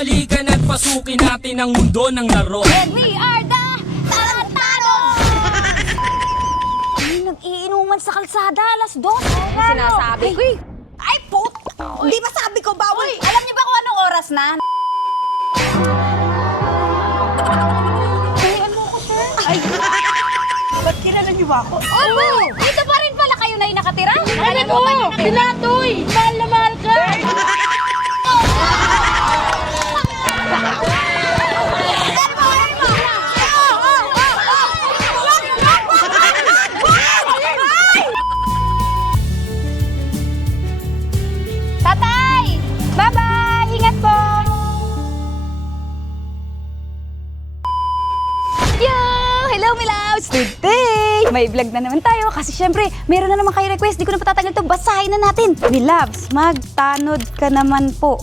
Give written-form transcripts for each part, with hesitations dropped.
Halika na't pasukin natin ang mundo ng laro. And we are the Tarantado! Ay, nag-iinuman sa kalsada, alas 2. Ano sinasabi? Ay, put! Hindi ba sabi ko bawal? Alam niyo ba kung anong oras na? Ay, ano ko, sir? Ay, ba't kilala niyo ba ako? Opo! Dito pa rin pala kayo na yung nakatira? Alam mo kayo nakatira? Sinatoy! Mahal na mahal ka! Tatay! Bye-bye! Ingat po! Yo! Hello, my loves! Today, may vlog na naman tayo kasi syempre, meron na naman kayo request. Di ko na patatagal ito. Basahin na natin. My loves, magtanod ka naman po.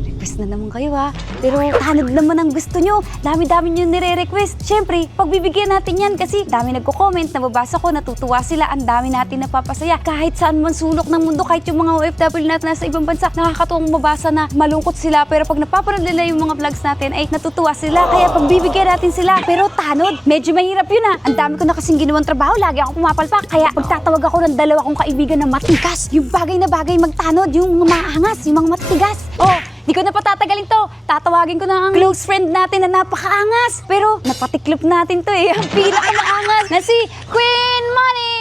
Request na naman kayo ha. Pero tanod naman ang gusto nyo. Dami-dami nyo nire-request. Siyempre, pagbibigyan natin yan kasi dami nagko-comment, nababasa ko, natutuwa sila, ang dami natin napapasaya. Kahit saan man sulok ng mundo, kahit yung mga OFW natin nasa ibang bansa, nakakatuwang mabasa na malungkot sila. Pero pag napapanood nila yung mga vlogs natin, ay natutuwa sila. Kaya pagbibigyan natin sila. Pero tanod, medyo mahirap yun ha. Ang dami ko na kasing ginawang trabaho, lagi ako pumapalpak. Kaya pagtatawag ako ng dalawa kong kaibigan na matigas, yung bagay na bagay magtanod, yung maangas, yung mga matigas. Oh, di ko na patatagalin to. Tatawagin ko na ang close friend natin na napakaangas. Pero napatiklop natin to eh. Ang pinakamaangas na si Queen Money!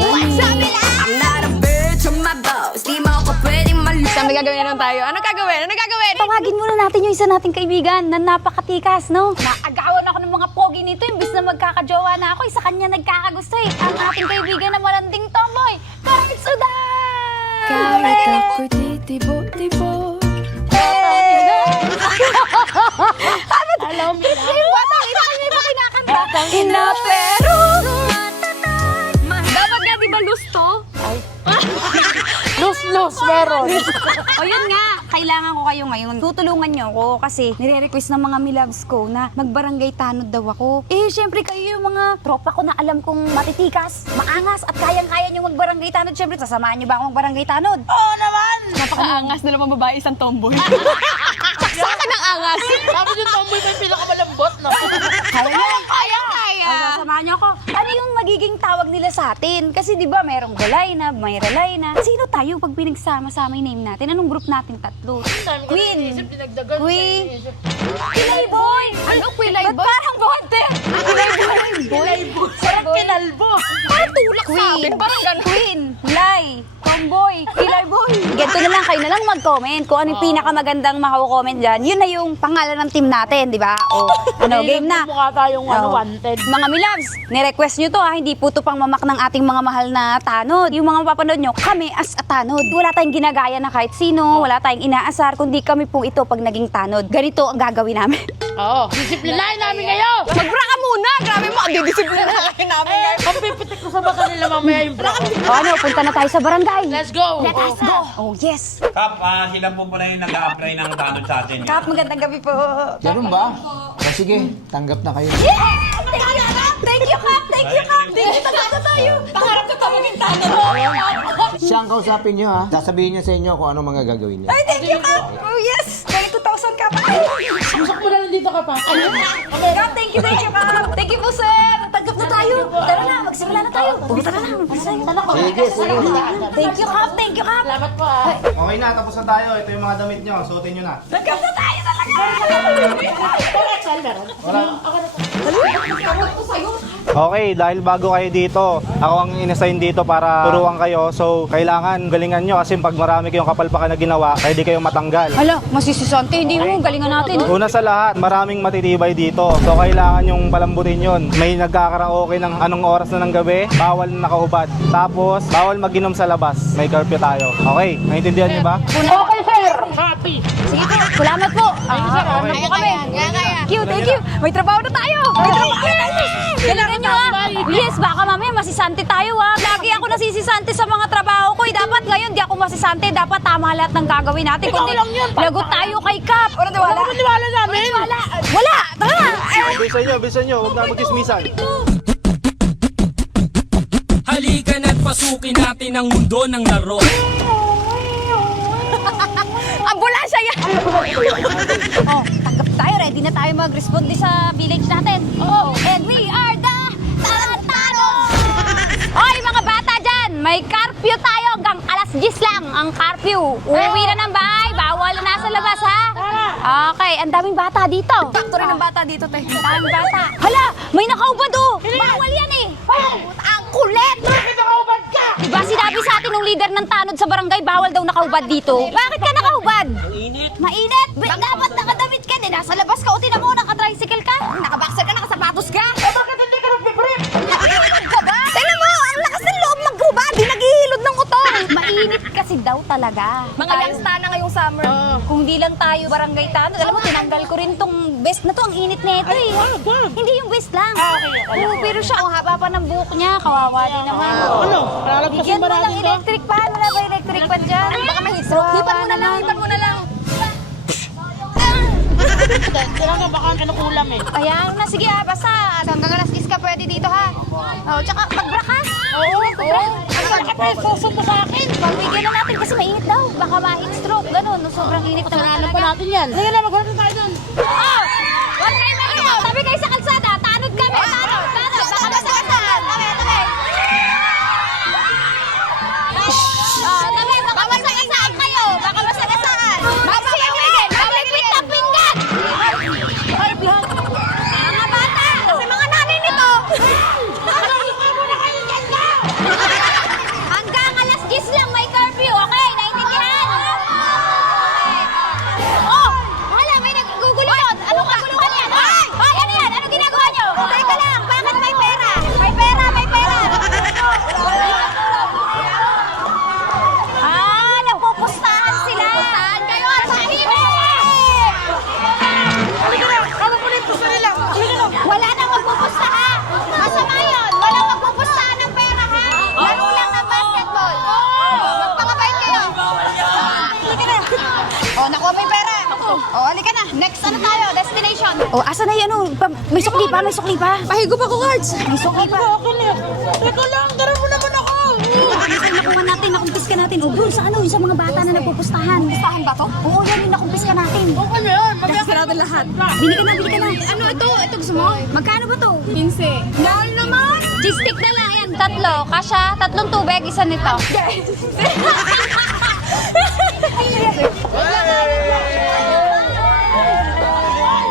What's up, I'm not a bitch, I'm my boss. Di mo ako pwedeng malis. Saan may gagawin na lang tayo? Ano gagawin? Ano gagawin? Tawagin muna natin yung isa nating kaibigan na napakatikas, no? Naagawan ako ng mga pogi nito. Imbis na magkakajowa na ako, sa kanya nagkakagusto eh. Ang ating kaibigan na malanding tomboy, Kahit Sudan! Kahit ako'y titibo-tibo. Alam mo na. Batang ina, kanya ba kinakanta? Batang ina, pero... Dapat nga, di ba lusto? Lus, meron. O yun nga, kailangan ko kayo ngayon. Tutulungan nyo ako kasi nire-request ng mga milabs ko na magbarangay tanod daw ako. Eh, syempre kayo yung mga tropa ko na alam kong matitikas, maangas at kayang-kaya nyo magbarangay tanod. Syempre, sasamahan nyo ba akong magbarangay tanod? Oo naman! Napakaangas na naman babae, isang tomboy. Saksa ka ng angas! Sabi yung tomboy pa yung pinakamalambot, no? Kaya. Sasamahan nyo ako. Ano yung magiging tawag nila sa atin? Kasi di ba merong Golayna, may Ralayna. Sino tayo pag pinagsama-sama yung name natin? Anong group natin tatlo? Queen. Queen. Kilayboy. Ano Kilayboy? Ba't parang bonte? Kilayboy. Sarap kinalbo. Parang tulak sa amin. Parang ganun. Queen. Lay. Tomboy. Kilayboy. Ganito na lang. Kayo na lang mag-comment kung ano yung pinakamagandang mako-comment dyan. Yun na yung pangalan ng team natin, di ba? O, ano, game na. Mukha tayong Oo. wanted. Mga milabs, ni-request nyo to ha, hindi po to pang mamak ng ating mga mahal na tanod. Yung mga mapapanood nyo, kami as a tanod. Wala tayong ginagaya na kahit sino, wala tayong inaasar, kundi kami po ito pag naging tanod. Ganito ang gagawin namin. Oo. Disiplinahin namin kayo. Magbra ka muna! Grabe mo, didisiplinahin namin guys. Papipitik ko sa baka nila mamaya yung bra ko. O ano, punta na tayo sa barangay. Let's go. Let us go! Oh yes! Kap, sila po pala yung nag-a-apply ng tanod sa atin. Kap, magandang gabi po. Ganun ba? O sige, tanggap na kayo. Yeah! Thank you, Kap! Thank you, Kap! Thank you, Kap! Thank you, tagada tayo! Pangarap ko tayo maging tanod. Siya ang kausapin nyo ha. Sasabihin niya sa inyo kung anong mga gagawin niya. Ay, thank you, Kap! Oh yes! 22,000 Kap! Usok mo na lang dito ka pa. Kap, thank you, Kap! Thank you po, sir! Tanggap na tayo! Tara na, magsimula na tayo! Tara na, magsimula na. Sige, sige. Thank you, Kap! Thank you, Kap! Salamat po ah. Okay na, tapos na tayo. Ito yung mga damit nyo. Suotin nyo na. Tanggap na tayo talaga! Okay, dahil bago kayo dito, ako ang inassign dito para turuan kayo. So, kailangan galingan nyo kasi pag marami kayong kapalpakan na ginawa, pwede kayong matanggal. Hala, masisisante, hindi mo, galingan natin. Una sa lahat, maraming matitibay dito. So, kailangan yung palambutin yun. May nagkakaraoke ng anong oras na ng gabi, bawal na nakahubad. Tapos, bawal mag-inom sa labas. May curfew tayo. Okay, naintindihan niyo ba? Okay, sir. Happy. Sige po, salamat po. Ano po kami? Thank you, thank you. May trabaho na tayo. May trabaho na tayo. Galingan nyo ha. Yes, baka mamaya masisante tayo ha. Lagi ako nasisisante sa mga trabaho ko. Dapat ngayon di ako masisante. Dapat tama lahat ng gagawin natin. Kundi lagot tayo kay Kap. Wala Wala ko niwala namin. Wala. Tara. Bilisan nyo. Huwag na mag-ismisan. Halika na't pasukin natin ang mundo ng laro. Ambulansya yan. ready na tayo mag-respond sa village natin. Oh. And we are the Tarantanos! Hoy, mga bata dyan! May curfew tayo hanggang alas 10 lang ang curfew. Uuwi na ng bahay, bawal na nasa labas ha? Okay, ang daming bata dito. Factory ng bata dito, te. Ang daming bata. Hala, may nakaubad oh! Bawal yan eh! Ang kulit! Bakit nakaubad ka? Diba sinabi sa atin ng leader ng tanod sa barangay, bawal daw nakaubad dito? Bakit ka nakaubad? Mainit. Mainit? Dapat nakadamit ka din. Nasa labas ka o tinan mo, naka-tricycle ka? Nakaboxer ka, nakasapatos ka? Bakit hindi ka nag-brief? Mainit ka ba? Tingnan mo, ang lakas ng loob maghubad. Di naghihilod ng utol. Mainit kasi daw talaga. Mga youngsta na ngayong summer. Kung di lang tayo barangay tanod, alam mo, tinanggal ko rin tong vest na to. Ang init na ito eh. Hindi yung vest lang. Oo, pero siya, ang haba pa ng buhok niya. Kawawa din naman. Ano? Lalagpasin Bigyan ba mo ng natin to? electric fan. Wala ba electric fan dyan? Baka may heat stroke. Hipan mo na lang, hipan mo na lang. Kailangan baka kinukulam eh. Ayan na, sige ha, basta. Hanggang alas 10 ka pwede dito ha. Oh, tsaka magbra ka. Oo. Bakit may suso mo sa akin? Pagbigyan na natin kasi mainit daw. Baka ma-heat stroke, ganun. No, sobrang init naman Kasalanan pa talaga. natin yan. Sige na, maghanap tayo dun. Oh! Huwag kayo mag-iwa. Tabi kayo sa kalsada. Tanod kami. Tanod. Baka masagasaan. Tabi. Oh, tabi. Baka masagasaan kayo. Baka masagasaan. Magsigigil. Magligpit ng pinggan. Mga bata. Kasi mga nanay nito. Hanggang alas 10 lang may curfew. Okay, naintindihan? Oh! Wala, may naguguluhan. Ano kaguluhan yan? Hoy! Hoy, ano yan? Ano ginagawa nyo? Teka lang, bakit may pera? May pera, may pera. Ah, nagpupustahan sila. Pustahan kayo at sanime! Ano po nito sa nila? Wala nang magpupustahan. Masama yun. Walang magpupustahan ng pera, ha? Laro lang ng basketball. Magpakabait kayo. Halika na. Oh, nakuha mo yung pera. Oh, halika na. Next, ano tayo? Destination. Oh, asa na yan? May sukli pa, may sukli pa. Pahigo pa ko, cards. May sukli pa. Ako na. Teka lang, tara mo naman ako. Ay, nakuha natin, nakumpiska natin. O, bro, sa ano, yung sa mga bata na nagpupustahan. Pustahan ba to? Oo, yan yung nakumpiska natin. Ano yun? Sarado lahat. Bili ka na, bili ka na. Ano ito? Ito gusto mo? Magkano ba to? 15. Mahal naman. G-stick na lang. Ayan, tatlo. Kasha, tatlong tubig, isa nito.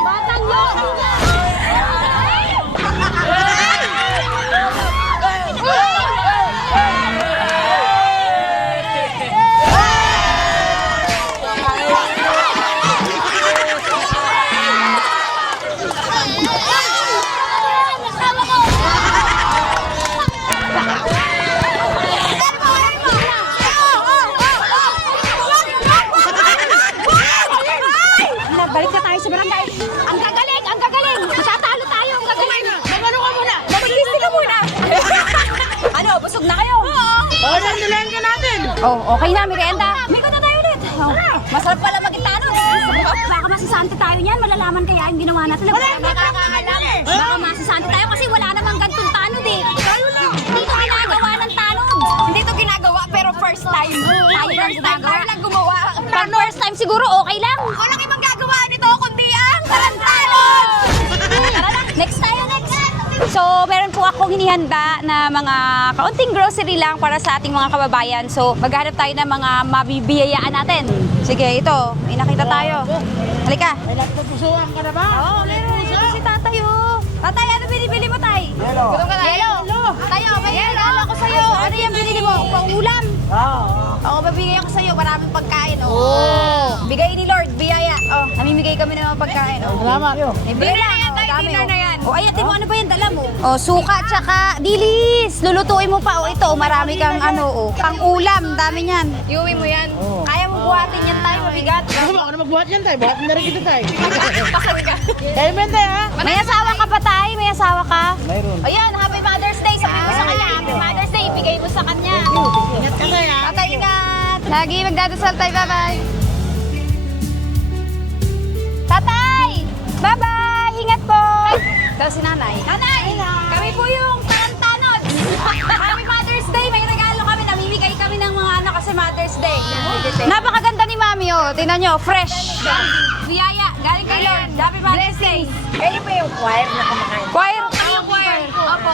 Batang yun. Balik na tayo sa barangay. Ang gagaling, ang gagaling. Matatalo tayo, ang gagaling. Magano ka muna? Mag-listing ka muna. Ano, busog na kayo? Oo. Oo, nandilayan ka natin. Oh, okay na, merienda. May na tayo ulit. Oh, masarap pala magitano. Baka masisante tayo niyan. Malalaman kaya yung ginawa natin. Wala, nakakaalam eh. Baka masisante tayo kasi wala namang gantong tanod eh. Hindi ito ginagawa ng tanod. Hindi ito ginagawa pero first time. Tayo lang ginagawa. Tayo lang gumawa. Pag first time siguro okay lang. Walang ibang gagawa nito kundi ang tarantanon. Tara na, next tayo, next. So, meron po akong hinihanda na mga kaunting grocery lang para sa ating mga kababayan. So, maghanap tayo ng mga mabibiyayaan natin. Sige, ito. May nakita tayo. Halika. May nagpupusuan ka na ba? Oo, meron. Ito si tatay, oh. Tatay, ano binibili mo, tay? Yelo. Gutom ka na? Yelo. Tayo, may regalo ko sa'yo. Ano yung binili mo? Pang-ulam. Oo, babigay ako sa'yo. Maraming pagkain, oh. Bigay ni Lord, biyaya. Oh, namimigay kami ng mga pagkain. Oh. Salamat. Dinner na yan, tayo. Dinner na yan. Oh, ay, ate mo, ano ba yan? Dala mo? Oh, suka, tsaka dilis. Lulutuin mo pa. Oh, ito, marami kang ano, oh. Pang-ulam, dami niyan. Iuwi mo yan. Kaya mo buhatin yan tayo, mabigat. Gusto mo ako na magbuhat yan tayo. Buhatin na rin kita tayo. Kaya mo yan tayo ha? May asawa ka ba, tay? May asawa ka? Mayroon. Ayan, Happy Mother's Day. Sabi mo sa kanya, Happy Mother's Day. Ibigay mo sa kanya. Ingat ka tayo ha? Tatay, ingat. Lagi magdadasal tayo. Bye-bye. Tatay! Bye-bye! Ingat po! Daw si nanay. Nanay! Kami po yung Tarantanon. Happy Mother's Day. May regalo kami. Namimigay kami ng mga anak kasi Mother's Day. Napakaganda ni Mami, oh. Tingnan nyo, fresh. Biyaya. Galing kay Lord. Happy Mother's choir na kumakain. Choir? Choir. Opo.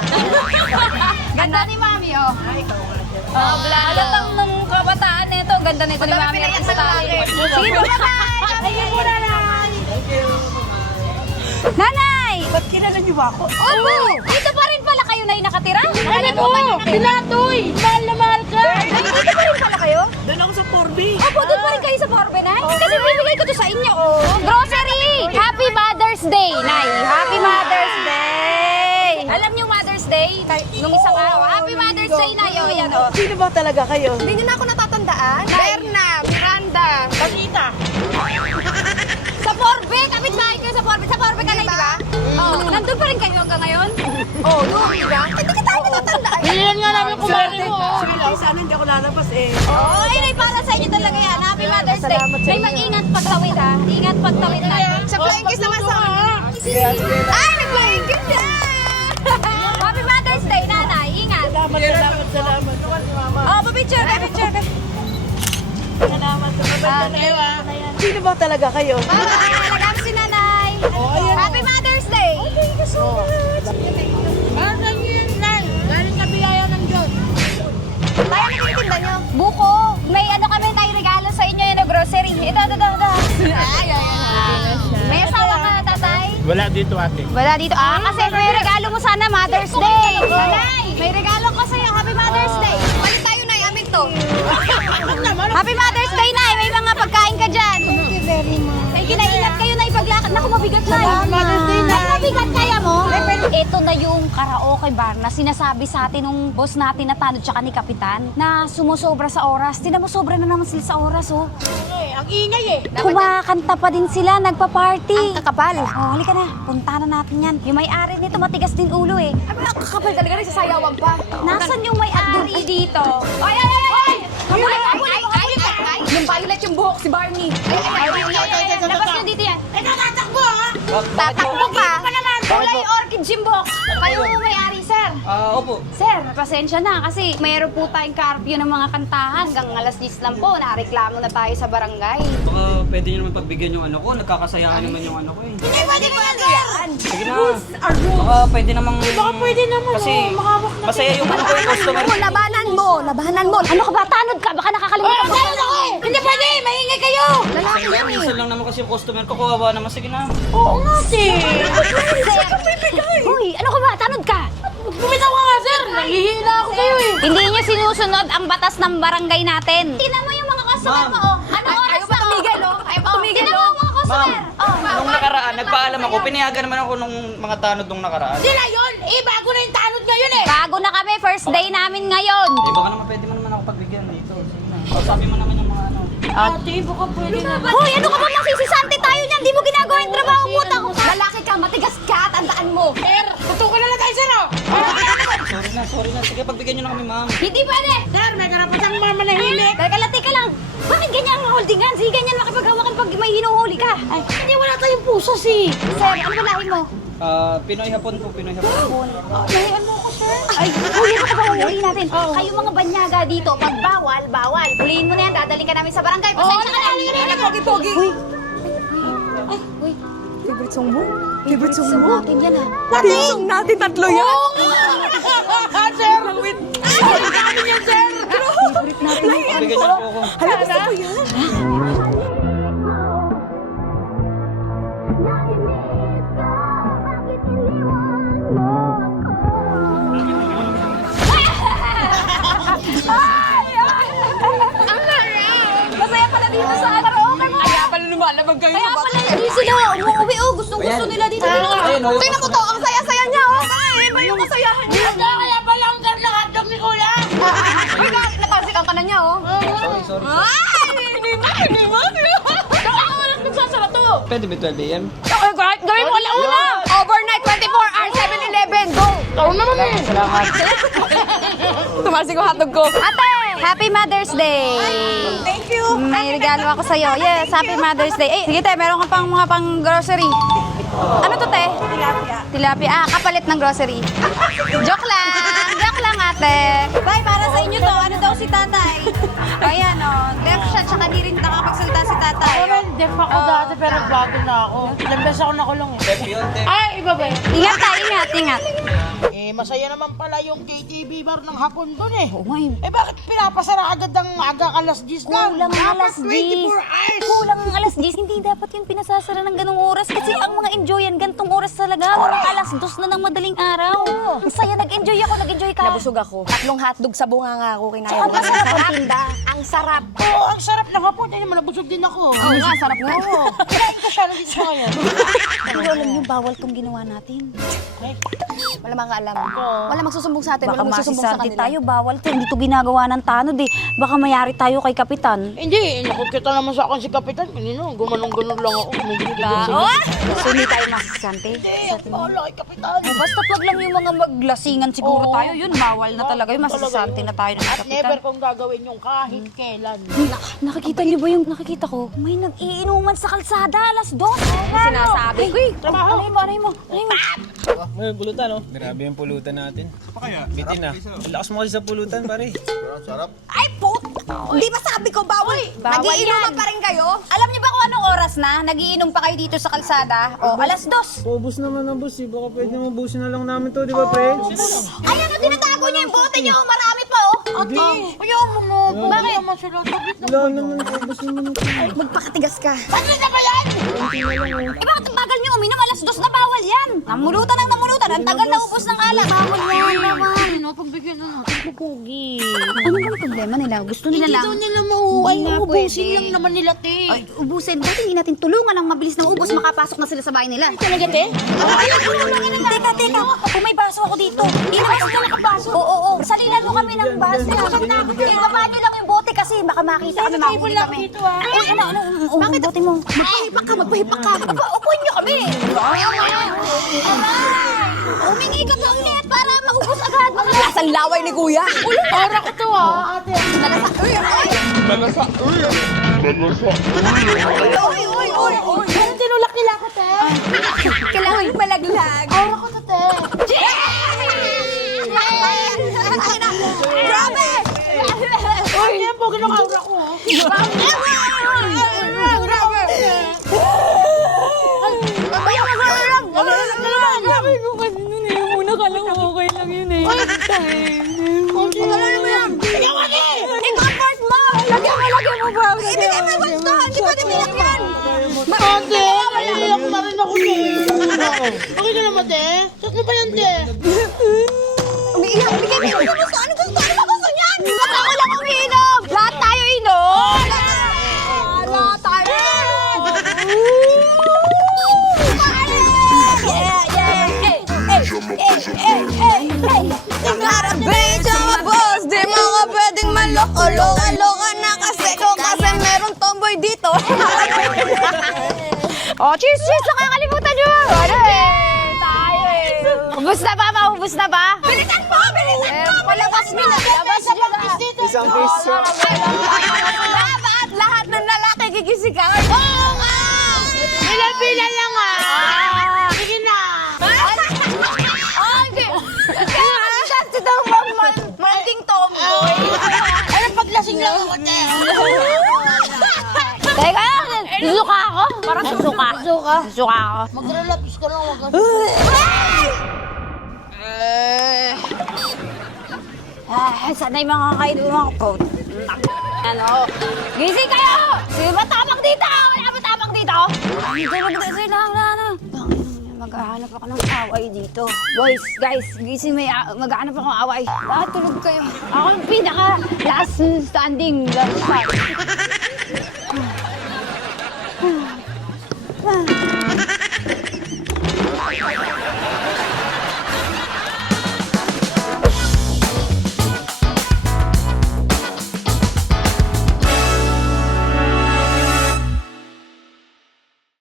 Ganda ni Mami, oh. Halatang nung kabataan nito, ganda nito ni Mami. Sino ba na? Nanay! Ba't kilala niyo ba ako? Opo! Dito pa rin pala kayo na nakatira? Ano po? Pinatoy! Mahal na mahal ka! Dito pa rin pala kayo? Doon ako sa Corby. Opo, doon pa rin kayo sa Borbe, Nay? Kasi bibigay ko to sa inyo, oh. Grocery! Happy Mother's Day, Nay! Happy Mother's Day! Alam niyo Mother's Day? Nung isang araw. Happy Mother's Day, Nay! Oh, yan, oh. Sino ba talaga kayo? Hindi niyo na ako natatandaan. Berna, Miranda. Pagkita. Sa Borbe! Kapit-bahay kayo sa Borbe. Sa Borbe ka, Nay, di ba? Oh, nandun pa rin kayo hanggang ngayon? Oh, doon, di ba? Hindi ka tayo natatandaan. Hililan nga namin kumari mo. Sige lang, sana hindi ako lalabas eh. Oh, ay, Nay, para sa inyo talaga yan. Happy Mother's Day. Salamat sa Nay, inyo. mag-ingat pagtawid, ha? Ingat pagtawid, Nay. Sa flying kiss naman sa akin. Ay, nag-flying kiss siya! Happy Mother's Day, Nanay. Ingat. Salamat. Oh, picture ka, picture ka. Salamat. Mabait na kayo ah. Sino ba talaga kayo? Nagam si Nanay. Happy Mother's Day. Thank you so much. Asan yun, Nay? Galing na biyaya ng Diyos. Tayo na tinitinda nyo. Buko. May ano kami tayo regalo sa inyo yan na grocery. Ito. Ay. May asawa ka, tatay? Wala dito ate. Wala dito. Kasi may regalo mo sana Mother's Day. Nanay, may regalo ko sa'yo. Happy Mother's Day. Balik tayo, Nay. Amin to. Happy Mother's Day, Nay. May mga pagkain ka dyan. Thank you very much. Ay, kinaingat kayo, Nay. Paglakad. Naku, mabigat, Nay. Mother's Day, Nay. Ay, mabigat kaya mo? Ito na yung karaoke bar na sinasabi sa atin nung boss natin na Tanod tsaka ni Kapitan na sumusobra sa oras. Tinan mo, sobra na naman sila sa oras, oh. Ang ingay eh. Kumakanta pa din sila, nagpa-party. Ang kakapal. Oh, halika na. Punta na natin yan. Yung may-ari nito, matigas din ulo eh. Ay, ang kakapal talaga, nagsasayawan pa. Nasaan yung may-ari dito? Ay! Yung violet yung buhok, si Barney. Ay. Labas nyo dito yan. Natatakbo ha? Tatakbo ka. Kulay orchid yung buhok. Kayo may-ari, sir. Opo. Sir, pasensya na kasi mayroon po tayong curfew ng mga kantahan. Hanggang alas 10 lang po, nareklamo na tayo sa barangay. Baka pwede nyo naman pagbigyan yung ano ko. Nagkakasayahan naman yung ano ko eh. Hindi pwede po yan! Sige na. Baka pwede namang... Kasi masaya yung ano ko yung customer. Labanan mo! Ano ka ba? Tanod ka! Baka nakakalimutan mo! Hindi pwede! Maingay kayo! Lalaki yan eh! Minsan lang naman kasi yung customer ko. Kawawa naman. Sige na. Oo nga, sir. Uy, ano ka ba? Tanod ka! Bumitaw ka nga, sir. Nangihila ako kayo eh. Hindi niyo sinusunod ang batas ng barangay natin. Tingnan mo yung mga customer mo, oh. Ano oras Ayaw pa tumigil, oh. Ayaw pa tumigil, Tingnan mo ang mga customer. Nung nakaraan, nagpaalam ako. Pinayagan naman ako nung mga tanod nung nakaraan. Sila yun! Eh, bago na yung tanod ngayon eh! Bago na kami, first day namin ngayon. Eh, baka naman pwede mo naman ako pagbigyan dito. Sige na. O, sabi mo naman yung mga ano. Ate, baka pwede na. Hoy, ano ka ba? Masisisante tayo niyan. Di mo ginagawa yung trabaho mo. Lalaki ka, matigas ka, tandaan mo. Sir, tutukan na lang tayo, sir, oh! Sorry na. Sige, pagbigyan nyo na kami, ma'am. Hindi pwede. Sir, may karapatang manahimik. Teka lang. Bakit ganyan ang holdingan? Sige, ganyan makipaghawakan pag may hinuhuli ka. Ay, Hindi, wala tayong puso, si. sir, ano ba lahi mo? Pinoy hapon po, Pinoy hapon. Lahian mo ko, sir. Ay, huliin mo ka ba? Huliin natin. Kayo mga banyaga dito, pag bawal. Huliin mo na yan, dadaling ka namin sa barangay. Pasensya ka na. Pogi-pogi. Uy. Favorite song mo? Favorite song natin yan, ha? Favorite song natin, tatlo yan. Oo nga! Sir, wait. Ang dami niya, sir. Favorite natin yan. Pagbigyan nyo po ako. Hala, gusto ko yan. Masaya pala dito sa karaoke mo. Kaya pala lumalabag kayo. Kaya pala hindi sila umuwi. Gustong-gusto nila dito. Ayun, oh. Tingnan mo to, ang saya-saya niya. Iba yung kasayahan niya. Kaya pala ang sir ng hotdog ni Kuya. Napansikan ka na niya, oh. Sorry. Ay! Hindi mo. Saka ako lang nagsasara to. Pwede ba 12 a.m.? Okay, guys, gawin mo lang una. Overnight, 24 hours, 7-Eleven, go! Ikaw naman eh. Salamat. Tumasig ko hotdog ko. Ate, Happy Mother's Day! Thank you. May regalo ako sa'yo. Yes, Happy Mother's Day. Eh, sige te, meron ka pang mga pang grocery. Ano to te? Tilapia. Tilapia. Kapalit ng grocery. Joke lang ate. swerte. Tay, para sa inyo to, ano daw si tatay? Ayan o, left siya, tsaka di rin nakapagsalita si tatay. Def ako dati pero bago na ako. Ilang beses ako nakulong eh. Ay, iba ba yun? Ingat tayo, ingat. Eh, masaya naman pala yung KTV bar ng hapon doon eh. Oo nga yun. Eh, bakit pinapasara agad ang aga alas 10 lang? Kulang ang alas 10. 24 hours! Kulang ang alas 10. Hindi dapat yun pinasasara ng ganung oras. Kasi ang mga enjoyan, gantong oras talaga. Mga alas 2 na ng madaling araw. Ang saya, nag-enjoy ako, nag-enjoy ka. Nabusog ako. 3 hotdog sa bunga nga ako kinaya Tsaka ko. masarap ang tinda. Ang sarap. Oo, ang sarap ng hapon. Eh, nabusog din ako. Oo nga, sarap nga. Oo. Ito siya lang dito sa ngayon. Pero alam niyo, bawal tong ginawa natin. Ay, Wala mga alam. Wala magsusumbong sa atin. Baka Wala magsusumbong sa masisante kanila. tayo, bawal to. Hindi to ginagawa ng tanod eh. Baka mayari tayo kay Kapitan. hindi, nakukita naman sa akin si Kapitan. Kanino, gumanong-ganon lang ako. Kumigil sa So hindi tayo masisante. Hindi, ang bahala kay Kapitan. Basta wag lang yung mga maglasingan siguro tayo. Yun, bawal na talaga yun. Masisante na tayo ng At never Kapitan. kong gagawin yung kahit kailan. Nakikita niyo ba yung nakikita ko? May nag-iinuman sa kalsada, alas 2. Sinasabi ko eh. Trabaho. Anay mo. May pulutan, oh. Grabe yung pulutan natin. Apa kaya? Bitin na. Lakas mo kasi sa pulutan, pare. Ay, put! Hindi ba sabi ko bawal? Bawal Nagiinuman yan. pa rin kayo? Alam niyo ba kung anong oras na? Nagiinom pa kayo dito sa kalsada? O, alas 2. Paubos naman ang bus, eh. Baka pwede mo ubusin na lang namin to, di ba, pre? Ay, ano, tinatago niyo yung bote niyo? Marami pa, oh. Ate, ayaw mo no. Bakit naman sila? Sabit na. Wala naman, paubos naman ito. Magpakatigas ka. Ano na ba yan? Eh, bakit ang bagal niyo uminom? Alas 2 na, bawal yan. Namulutan ang namulutan. Ang tagal na ubos ng alak. Bawal yan naman. Pagbigyan na natin. Pupugi. Ano ba ang problema nila? Gusto nila Hindi lang. daw nila mauuwi. Hindi nga Ubusin pwede. lang naman nila, te. Ay, ubusin. Bakit hindi natin tulungan ang mabilis na ubos? Makapasok na sila sa bahay nila. Talaga, te? Teka. Kung may baso ako dito. Inawas ka nakabaso. Oo. Salinan mo kami ng baso. Ibaba niyo lang yung bote kasi baka makita kami, mahuli kami. Uy, ano? Bakit bote mo? Magpahipak ka. Upuin niyo kami. Humingi ka pa ulit para maubos agad. Lasang laway ni kuya. Para ko to, ate. Uy. Anong tinulak nila ako, te? Kailangan malaglag. Para ko to, te. Grabe! Ay, yan po, ginakaura ko, ha? Ibigay mo yung gusto! Hindi pwede umiyak yan! Ate, naiiyak na rin ako, te. Okay ka naman, te? Saan mo ba yan, te? Umiiyak! Ibigay mo yung gusto! Ano gusto? Ano ba gusto niyan? Ba't ako lang umiinom? Lahat tayo inom! Lahat tayo! Grabe sa boss! Di mo ka pwedeng maloko-loka na kasi meron tomboy dito. Oh, cheers! Nakakalimutan niyo! Ano tayo eh. Ubus na ba? Maubos na ba? Bilisan mo! Palabas nyo na! Labas nyo na! Isang piso. Lahat ng lalaki gigisigaw. Oo nga! Pila lang, ha? Sige na. Kasi daw maling tomboy. Ano, paglasing lang ako, te. Teka! Susuka ako! Parang susuka. Susuka ako. Mag-relax ka lang, wag ka. Sana yung mga kainuman ko. Ano? Gising kayo! Sino ba tapak dito? Wala ba tapak dito? Tulog na sila. Maghahanap ako ng away dito. Boys, guys, gising maghahanap ako ng away. Tulog kayo. Ako yung pinaka last standing. Last shot.